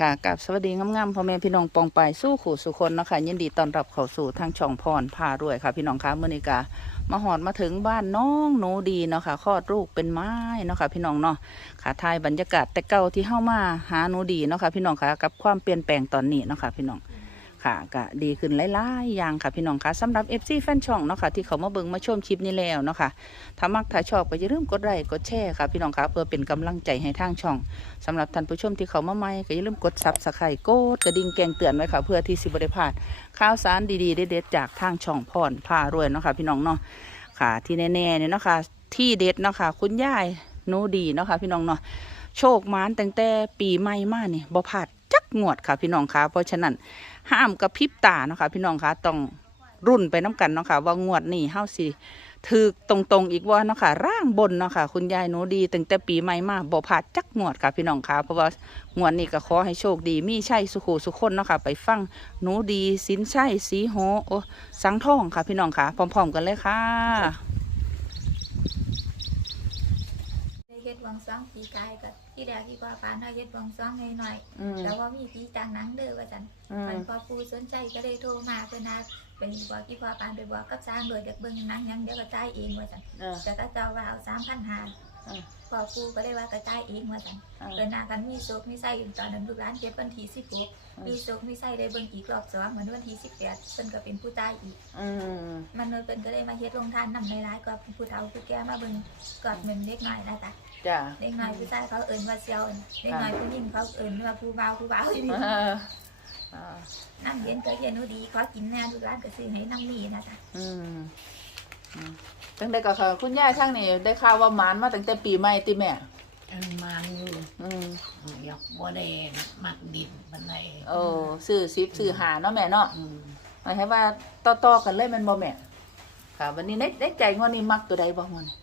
ค่ะกับสวัสดีงามๆพ่อแม่พี่น้องปองไปสู้ขู่สุคนเนาะคะยินดีต้อนรับเข้าสู่ทางช่องพรพารวยค่ะ พี่น้องคะเมื่อนี้กามาหอดมาถึงบ้านน้องหนูดีเนาะค่ะคลอดลูกเป็นไม้เนาะค่ะพี่น้องเนาะค่ะทายบรรยากาศแต่เก่าที่เข้ามาหาหนูดีเนาะค่ะพี่น้องคะกับความเปลี่ยนแปลงตอนนี้เนาะค่ะพี่น้อง ค่ะก็ดีขึ้นหลายๆอย่างค่ะพี่น้องคะสำหรับ FC แฟนช่องเนาะค่ะที่เขามาเบิ่งมาชมคลิปนี้แล้วเนาะค่ะถ้ามักถ้าชอบก็อย่าลืมกดไลค์กดแชร์ค่ะพี่น้องคะเพื่อเป็นกำลังใจให้ทางช่องสำหรับท่านผู้ชมที่เขามาใหม่ก็อย่าลืมกดซับสไครต์กดกระดิ่งแกงเตือนไว้ค่ะเพื่อที่สิบได้พลาดข่าวสารดีๆเด็ดๆจากทางช่องพรพารวยเนาะค่ะพี่น้องเนาะค่ะ ที่แน่ๆเนี่ยเนาะค่ะที่เด็ดเนาะค่ะคุณยายหนูดีเนาะค่ะพี่น้องเนาะโชคมานตั้งแต่ปีใหม่มาเนี่ยบ่พลาดจัก งวดค่ะพี่น้องคะเพราะฉะนั้นห้ามกระพริบตาเนาะค่ะพี่น้องคะต้องรุ่นไปน้กันเนาะค่ะว่างวดนี้เฮาสิถือตรงๆอีกว่าเนาะค่ะร่างบนเนาะค่ะคุณยายหนูดีตั้งแต่ปีใหม่มาบ่พลาดจักงวดค่ะพี่น้องค่ะเพราะว่างวดนี้ก็ขอให้โชคดีมีใชัยสุขสุขคนเนาะค่ะไปฟังหนูดีสินใชัยสีโหโอสังทองค่ะพี่น้องค่ะพร้อม ๆ กันเลยค่ะได้เฮ็ดวังซ้องปีกายกับ ที่แรกที่ว่าปานเอาเฮ็ดวังซ้องหน่อยอืม ๆแต่ว่ามีปีจางหนังเด้อว่าจันอืมมันพอปูสนใจก็เลยโทรมาเพิ่นนะไปบอกที่พ่อปานไปบอกกับสร้างเลยเด็กเบิ่งหนังหยังเดี๋ยวก็จ่ายเองว่าจันเออ แต่ก็เจ้าว่าเอาสามพันหาอืม พอปูก็เลยว่ากระจายเองว่าจัน เออเพิ่นนากันมีโศกมีไส้ตอนนั้นลูกหลานเก็บวันที่สิบหกอืม มีโศกมีไส้ได้เบิ่งอีกรอบสองเหมือนวันที่สิบแปดเพิ่นก็เป็นผู้จ่ายอีก อืมมันเลยเพิ่นก็เลยมาเฮ็ดลงทานนำในร้ายๆก็ผู้เฒ่าผู้แก่มาเบิ่งกอดเหมือนเด็กน้อยนะจ๊ะ จ้าเด็กน้อยผู้ชายเขาเอิญว่าเซียวเด็กน้อยผู้หญิงเขาเอิญว่าผู้เบาผู้เบาอีนี่เออเออนั่งเย็นก็เย็นนูดีขอกินแน่ทุกร้านก็ซื้อให้น้ำมีนะจ๊ะอืมอืมตั้งแต่ก็ค่ะคุณยายช่างนี่ได้ข่าวว่าหมานมาตั้งแต่ปีใหม่ติแม่อันมันอยู่อืมอยากบ่ได้มักดินปานใดโอ้ซื้อซิปซื้อหาเนาะแม่เนาะอืมหมายให้ว่าต่อๆกันเลยแมันบ่แม่ค่ะ วันนี้ได้ได้ใจงวดนี้มักตัวใดบ่งวดนี้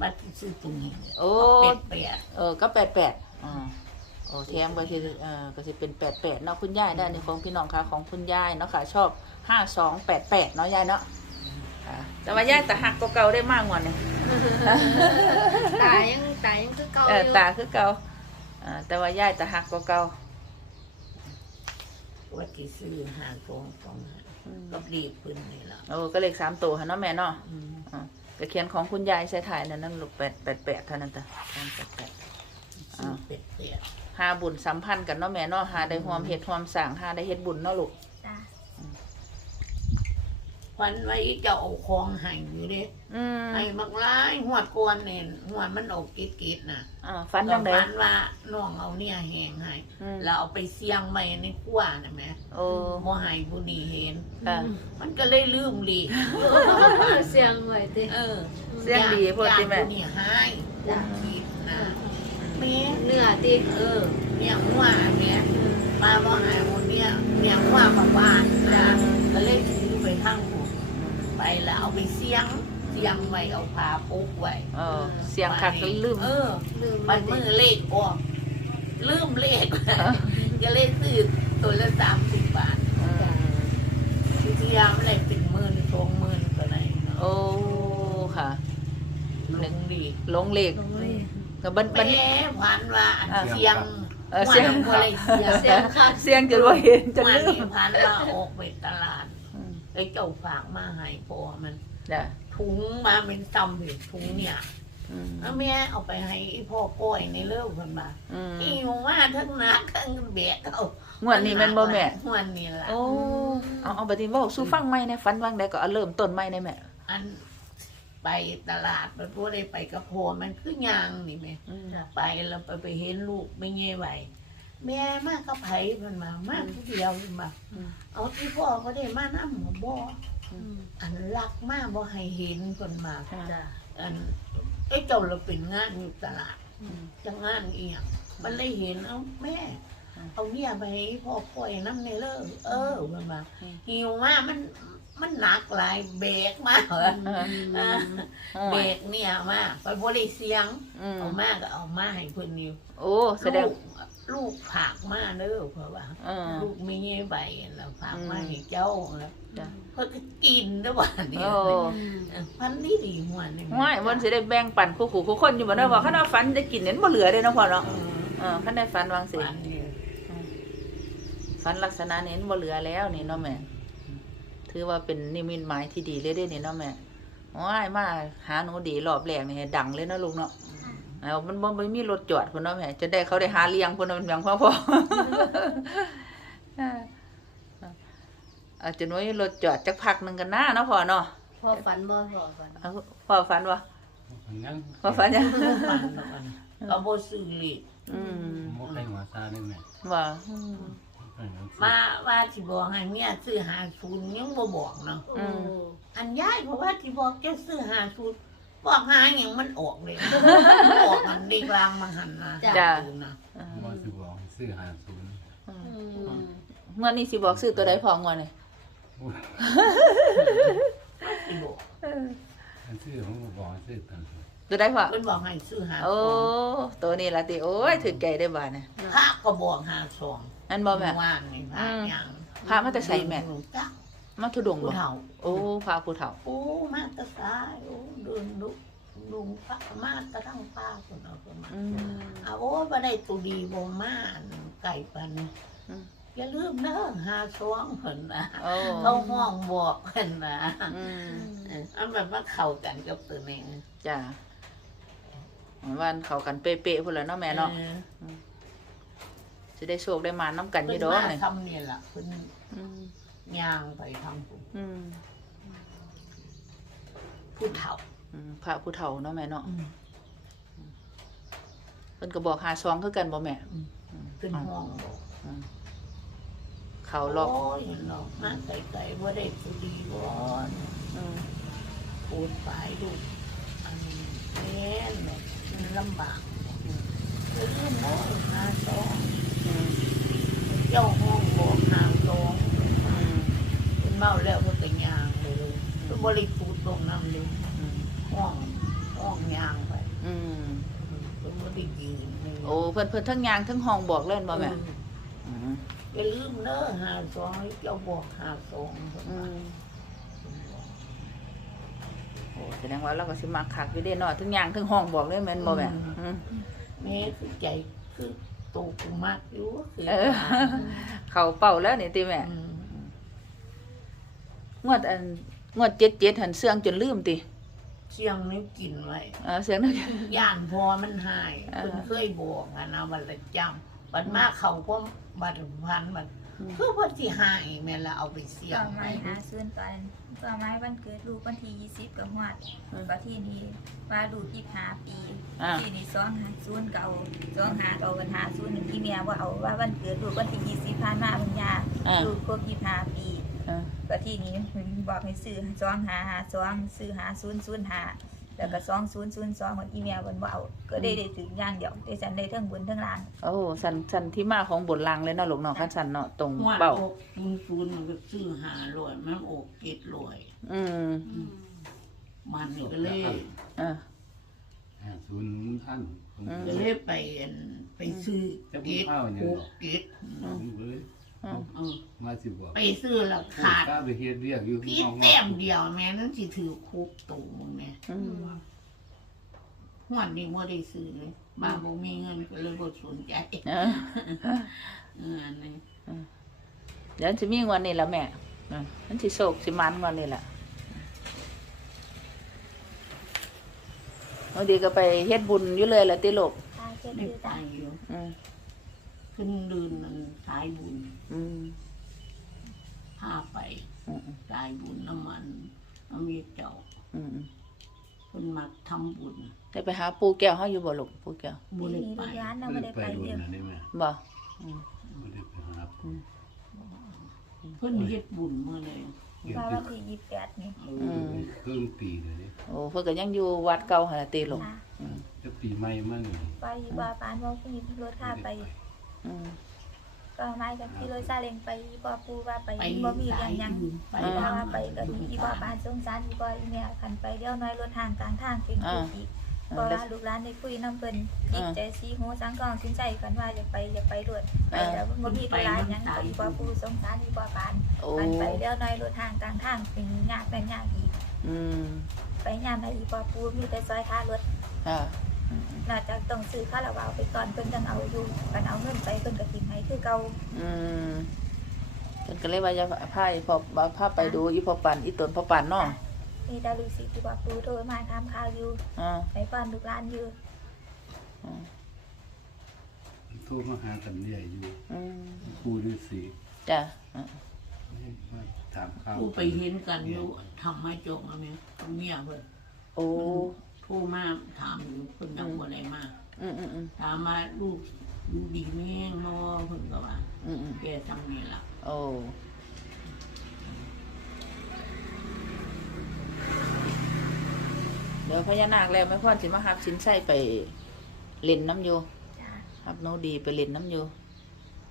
บัดซื้อตรงนี้โอ้เป็ดเปียกเออก็แปดแปดอ่าโอ้แถมก็คือเออก็สิเป็นแปดแปดเนาะคุณยายได้ในของพี่น้องค่ะของคุณยายเนาะค่ะชอบห้าสองแปดแปดเนาะยายเนาะค่ะแต่ว่ายายแต่หักก็เก่าได้มากกว่านี่ตายังตายังคือเก่าเอออยู่ตาคือเก่าอ่าแต่ว่ายายแต่หักก็เก่าว่าสิซื้อหาสองสองหาอืมก็รีบขึ้นนี่ล่ะโอ้ก็เลขสามตัวค่ะเนาะแม่เนาะอืมอ่า ก็เขียนของคุณยายใส่ถ่ายนั่นนั่นลูกแปดแปดแปดเท่านั้นจ้ะแปดแปดซื้อเป็ดเปียก หาบุญสัมพันธ์กันเนาะแม่เนาะหาได้หวมเห็ดหวมสั่งหาได้เฮ็ดบุญเนาะลูก จ้ะวันไว้จะเอาของให้อยู่เด้อืมให้มักหลายหัวดกวนเนี่ยหัวดมันออกกิดๆน่ะอ่าฟันจังไดฝันว่าน้องเอาเนี่ยแหงให้อืมแล้วเอาไปเสี่ยงไว้ในครัวน่ะแหม่โอ้บ่ให้ผู้นี้เห็น ค่ะ มันก็เลยลืมลีเสียงไว้ติเออเสียงดีโพดติแม่ย่านผู้นี้หายจ้ะคิดนะแม่เนื้อติเออเนี่ยว่าเนี่ยมาว่าหายหมดเนี่ยเนี่ยว่ามาบ้านนะก็เลยถือ ไปทั้งหมดไปแล้วเอาไปเสียงเสียงไว้เอาผ้าปุกไว้เออเสียงคักก็ลืม เออลืมมันมือเลขออกลืมเลขก็เลยซื้อตัวละสามสิบบาทอืมที่ที่ยามอะไรเป็นหมื่นสองหมื่นก็ได้เนาะโอ้ค่ะลงดีลงเลขลงเลยก็บันบันแม่พันว่าอันเสียงเออเสียงว่าอะไรเสียงเสียงค่ะเสียงจะว่าเห็นจะวันลืมนี้พันว่าออกไปตลาดอืม ไอ้เจ้าฝากมาให้พอมันจ้ะถุงมาเป็นตำอยู่ถุงเนี่ยอืมแล้วแม่เอาไปให้ไอ้พ่อก้อยในเลิกคนมาอืมอีหว่าทั้งหนักทั้งแบกเอางวดนี้แม่นบ่แม่ งวดนี้ล่ะโอ้ เอาเอาบัดนี้เว้าสู่ฟังใหม่ในฝันว่างใดก็เอาเริ่มต้นใหม่ในแม่อันไปตลาดมันพวกได้ไปกับพ่อมันคือยางนี่แม่ อืม ไปแล้วไปไปเห็นลูกไม่เงี้ยไหว แม่มากก็ไผมันมามากผู้เดียวมันมาอืม เอาที่พ่อก็ได้มาน้ำหัวบ่อืมอันรักมากบ่ให้เห็นคนมาจ้ะอันไอ้เจ้าเราเป็นงานอยู่ตลาด อืมจะงานเอียงมันเลยเห็นเอาแม่ อืมเอาเนี่ยไปให้พ่อปล่อยน้ำในเลิกเออมันมาอืม หิวมากมันมันหนักหลายเบรกมากเหรอเอออ่าโอ้เบรยกเนี่ยมากไปบริเสียง อืมเอามากก็เอามาให้เพื่อนนิวโอ้แสดงลูก ลูกผากมาเด้อเพราะว่าเออลูกไม่เงี้ยใบแล้วผากมาอืมให้เจ้าแล้วจ้ะ เพื่อก็กินด้วยว่านี่โอ้พันนี่ดีหัวนี่ห้วยมันสิได้แบ่งปันคู่คู่คู่คนอยู่บ่เนาะว่าคันว่าฝันได้กินเน้นบ่เหลือเด้เนาะพ่อเนาะเออเออคันได้ฝันวางสิฝันนี่ฝันลักษณะนี้บ่เหลือแล้วนี่เนาะแม่ถือว่าเป็นนิมิตหมายที่ดีเลยเด้นี่เนาะแม่ว้ายมาหาหนูดีรอบแรกนี่ให้ดังเลยเนาะลูกเนาะ เอามันบ่บ่มีรถจอดพุ่นเนาะแม่จะได้เขาได้หาเลี้ยงพุ่นเนาะมันเพียงพอพออาจจะน้อยรถจอดจักพักหนึงกันหน้าเนาะพ่อเนาะพ่อฝันบ่พ่อฝันเอาพ่อฝันวะงั้นพ่อฝันยังฝันแล้วกันเอาบ่ซื้อเลยอืมหมกให้หัวซาได้ไหมว่าอืมว่าว่าสิบอกให้เมียซื้อหาศูนย์ยังบ่บอกเนาะโอ้อันยายเพราะว่าที่บอกจะซื้อหาศูนย์ บอกหาอย่างมันออกเลยออกมันดีกลางมันหันนะจ้ะศูนย์นะอืมว่าสิบอกให้ซื้อหาศูนย์อือืมมเมื่อนี้สิบอกซื้อตัวใดพองวดนี่สิบอกอันซื้อผมก็บอกให้ซื้อตันตัวใดพอเพิ่นบอกให้ซื้อหาโอ้สองตัวนี้ละติโอ้ยถือใจได้บ่าเนี่ยพระก็บอกหาสองอันบ่แม่ว่างนี่พระอืมยังพระมาแต่ไสแม่จ้ะ มาทุดงผู้บ่เฒ่า โอ้พาผู้เฒ่า โอ้มาแตะสายโอ้เดินลุกลุงพระมาแตะทั้งป้าคนเอาคนมาอืม เอาโอ้บ่ได้ตัวดีบ่มาไก่ปันอืม อย่าลืมเด้อหาสองเพิ่นนะโอ้เขาห้องบอกเพิ่นนะอืมเอออันแบบว่าเข้ากันกับตัวนี้จ้าวันเข้ากันเป๊ะๆพุ่นละเนาะแม่เนาะออสิได้โชคได้มาน้ำกันอเพิ่ยู่นดอกมานี่ทำนี่ล่ะเพิ่น อืม ย่างไปทางผู้อืมผู้เฒ่าอืมพระผู้เฒ่าเนาะแม่เนาะอืมเพิ่นก็บอกหาซองคือกันบ่แม่เพิ่นห้องบอกอืมเขาล็อกโอ้ยเนาะมาไกลๆบ่ได้ตัวดีบ่อืมปูนปลายดูอันนี้แม่นเนาะมันลำบากอย่าลืมเด้อหาสองอืมเจ้าห้องบอกหาสอง อืม เป็นเมาแล้วก็แต่ยางไปเลยก็ บริฟูดลงน้ำเลยอืมห้องห้องยางไปอืมเป็นบริยืนเลยโอ้เพิ่นเพิ่นทั้งยางทั้งห้องบอกเล่นบ่แม่เอออืมอย่าลืมเด้อหาสองเจ้าบอกหาสองเพิ่นอืว่ามโอ้แสดงว่าเราก็สิมักคักอยู่เด้เนาะทั้งยางทั้งห้องบอกเลยแม่นบ่แม่อืม แม่คือใจคือโตกูมากอยู่คือเออ เข้าเป้าแล้วนี่ติแม่อืมงวดอัน งวด77หันเสื่องจนลืมติเสียงนี้กินไว้เออเสียงนั้นย่านพอมันหายเออเพิ่นเคยบอกอะนะวันละจำบัดมาเขาก็บัดพันบัดอืมคือว่าที่หายแม่นละเอาไปเสี่ยก็งไม้ไว้หาซื้อตอนก็ไม้วันเกิดลูกวันที่ยี่สิบกับหวดก็ที่นี่ว่าลูกยี่ห้าปี อ่า ที่นี่สองหาศูนย์เก่าสองหาเก่ากันหาศูนย์หนึ่งที่เมียว่าเอาว่าวันเกิดลูกวันที่ยี่สิบผ่านมาเป็นยาอ่า ลูกครบยี่ห้าปีอ่า ก็ที่นี้บอกให้ซื้อสองหาหาสองซื้อหาศูนย์ศูนย์หาแล้วก็สองศูนย์ศูนย์สองของอีเมียบนว่าเอาก็ได้ได้ถึงอย่างเดียวได้ฉันได้เทั้งบนเทั้งล่างโอ้สันสันที่มาของบทลางเลยเนาะลูกเนาะคันสันเนาะตรงหัวเป้า อกซุนซุนมันก็ซื้อหาลอยมันอกเก็ดลอย อืมอืมมันนี่ก็เลยอ่าหาศูนย์อันผมอืมก็เลยไปอันไปซื้อจะพูเก็ดดข้าวเนี่ยหหรกอเก็ดผมเลยอืม เออมาสิบอกไปซื้อแล้วขาด ข้าไปเฮ็ดเรียกอยู่พี่แต้มเดียวแม่นั่นสิถือคุกตูมึงเนี่ยอืมหัวดนี่บ่ได้ซื้อเลยบ้านบ่มีเงินก็เลยบ่สนใจเออเอออันนี้เดี๋ยวจะมีงวันนี้ละแม่อะมันสิโศกสิมันงวันนี้แหละบางทีก็ไปเฮ็ดบุญอยู่เลยละติลูกตาเจ็บได้ดื้อไปตาอยู่อืม ขึ้นดืนมันสายบุญอืมพาไปอืมสายบุญน้ำมันน้ำมีเจ้าอืมเพิ่นมักทำบุญ ได้ไปหาปูแก้วเฮาอยู่บ่ลูกปูแก้วบ่ปีได้นี้ไปลูกย้านนะไม่ไม่ได้ได้ไปไปโดนเรียกนะนี่แม่บ่อืมไม่ได้ไปหาเพิ่นเฮ็ดบุญมื้อเลยเกี่ยวว่ากัวับนที่ยี่สิบแปดนี่เครื่องปีเลยนี่โอ้เพิ่นก็ยังอยู่วัดเก่าหั่นล่ะติลูกนะอืมจะปีใหม่มั่งไปว่าปานว่าผู้มีรถค่าไป อืม ก็ไม้กับที่รถซาเล้งไปพ่อปูว่าไปไปบ่มีสาเรื่อยงหยังบุญไปไปว่าทางไปก็มีที่พ่อปานสงสารที่พ่ออีเมียคันไปเดี๋ยวน้อยรถทางกลางทางเป็นผู้อีกเพราะว่าลูกหลานได้คุยนำเพิ่นจิตใจสีหูสังกองสินใจกันว่าอย่าไปอย่าไปด้วยไปแล้วบ่มีธุระหยังก็อีพ่อปูสงสารอีพ่อปานโอ้มันไปเดี๋ยวน้อยรถทางกลางทางเป็นงานเป็นงานอีก อืมไปยามใดอีพ่อปูมีแต่ซอยค่ารถ อ่า น่าจะต้องซื้อคาราบาวไปก่อนเพิ่นจังเอาอยู่กันเอาเงินไปเพิ่นก็สิให้คือเก่าอืมเพิ่นก็เลยว่าจะพาอีพอว่าพาไปดูอีพอปันอีตนพอปันเนาะมีดารุสิที่ว่าปูโทรมาถามข่าวอยู่อ่าไปฟันลูกหลานอยู่โทรมาหากันเรื่อยอยู่อืมครูฤาษีจ้ะอ่ามาถามข่าวผู้ไปเห็นกันอยู่ทำไมจงเอาเนี่ยเมียเพิ่นโอ้ โทรมาถามอยู่เพิ่นยังบ่ได้มาอืมอืมอืมถามมาลูกลูกดีแม่งเนาะเพิ่นก็ว่าอืมอืมแกจำนี่ล่ะโอ้เดี๋ยวพญานาคแล้วไม่พ่อสิมาหับสินใส่ไปเล่นน้ำอยู่จ้าหับโนดีไปเล่นน้ำอยู่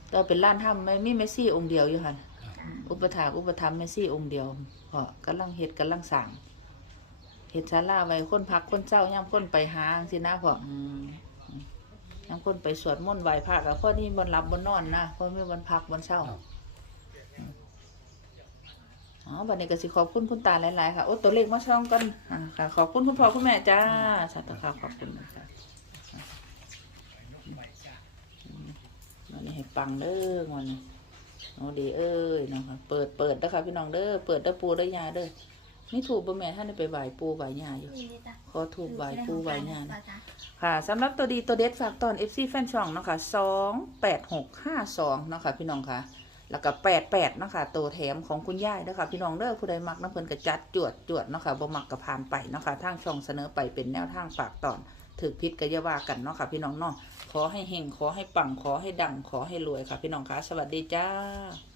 แต่เป็นล้านถ้ำไม่มีเมสซี่องค์เดียวอยู่ค่ะจ้าอุปถากอุปธรรมเมสซี่องค์เดียวเพราะกำลังเฮ็ดกำลังสั่ง เฮ็ดศาลาไว้คนพักคนเจ้าย่ำคนไปหาสินะพ่ออืมย่ำคนไปสวดมนต์ไหว้พระกับพ่อนี่บนหลับบนนอนนะพ่อมีบนพักบนเช้าอ๋อบัดนี้ก็สิขอบคุณคุณตาหลายๆค่ะ โอ้ตัวเลขมาช่องกันอ่าค่ะ ขอบคุณคุณพ่อคุณแม่จ้าสาธุค่ะขอบคุณนะคะวันนี้ให้ปังเด้อวันนี้โอ้ดีเอ้ยเนาะค่ะ เปิดเปิดนะคะพี่น้องเด้อ เปิดเด้อปูเด้อยาเด้อ นี่ถูกบ่แม่ท่านได้ไปไหว้ปูไหว้ยาอยู่ นี่จ้ะขอถูกไหว้ปูไหว้ยานะ จ้ะค่ะสำหรับตัวดีตัวเด็ดฝากตอน FC แฟนช่องเนาะค่ะสองแปดหกห้าสองเนาะค่ะพี่น้องค่ะ แล้วก็แปดแปดเนาะค่ะตัวแถมของคุณย่ายเด้อค่ะพี่น้องเด้อผู้ใดมักน้ำเพิ่นก็จัดจวดจวดเนาะค่ะบ่มักก็ผ่านไปเนาะค่ะทางช่องเสนอไปเป็นแนวทางฝากตอนถึกพิษก็อย่าว่ากันเนาะค่ะพี่น้องเนาะขอให้เฮงขอให้ปังขอให้ดังขอให้รวยค่ะพี่น้องค่ะ สวัสดีจ้า